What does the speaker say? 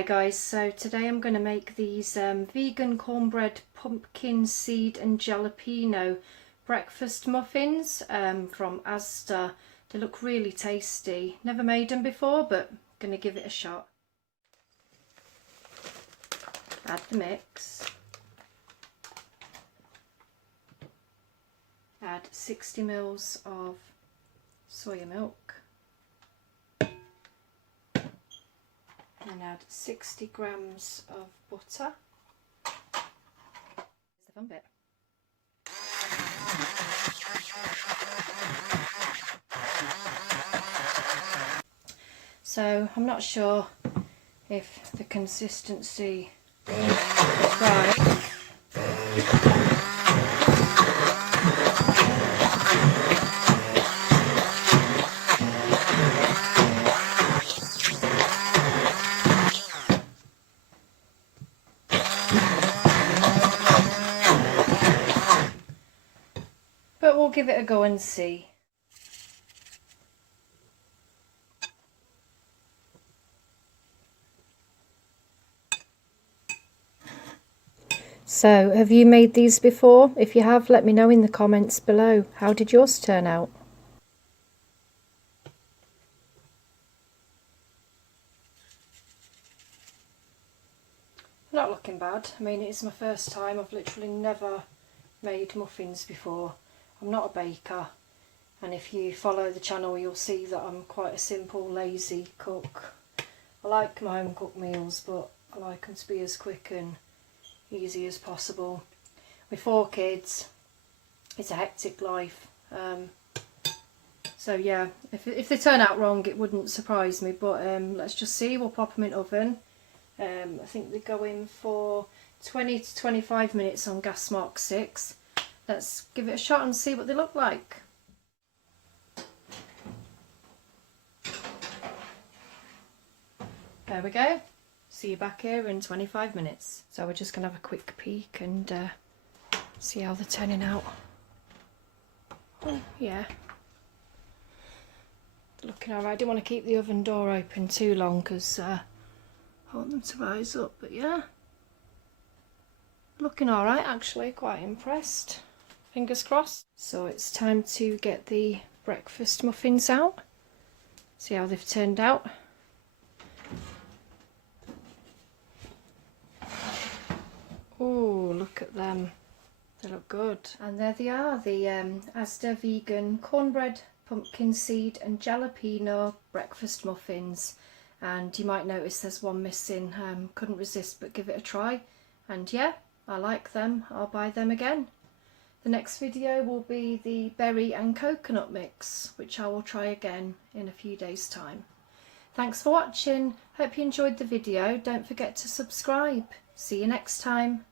Hi guys, so today I'm going to make these vegan cornbread pumpkin seed and jalapeno breakfast muffins from Asda. They look really tasty. Never made them before, but going to give it a shot. Add the mix. Add 60 ml of soya milk. And add 60 grams of butter. Here's the fun bit. So I'm not sure if the consistency is right. But we'll give it a go and see. So, have you made these before? If you have, let me know in the comments below. How did yours turn out? Not looking bad. I mean, it's my first time. I've literally never made muffins before. I'm not a baker, and if you follow the channel you'll see that I'm quite a simple, lazy cook. I like my home cooked meals, but I like them to be as quick and easy as possible. With 4 kids, it's a hectic life. So yeah, if they turn out wrong it wouldn't surprise me, but let's just see. We'll pop them in oven. I think they go in for 20 to 25 minutes on gas mark 6. Let's give it a shot and see what they look like. There we go. See you back here in 25 minutes. So we're just going to have a quick peek and see how they're turning out. Oh yeah. Looking alright. I didn't want to keep the oven door open too long because I want them to rise up, but yeah. Looking alright actually, quite impressed. Fingers crossed. So it's time to get the breakfast muffins out. See how they've turned out. Oh, look at them. They look good. And there they are, the Asda vegan cornbread, pumpkin seed and jalapeno breakfast muffins. And you might notice there's one missing. Couldn't resist but give it a try. And yeah, I like them. I'll buy them again. The next video will be the berry and coconut mix, which I will try again in a few days' time. Thanks for watching. Hope you enjoyed the video. Don't forget to subscribe. See you next time.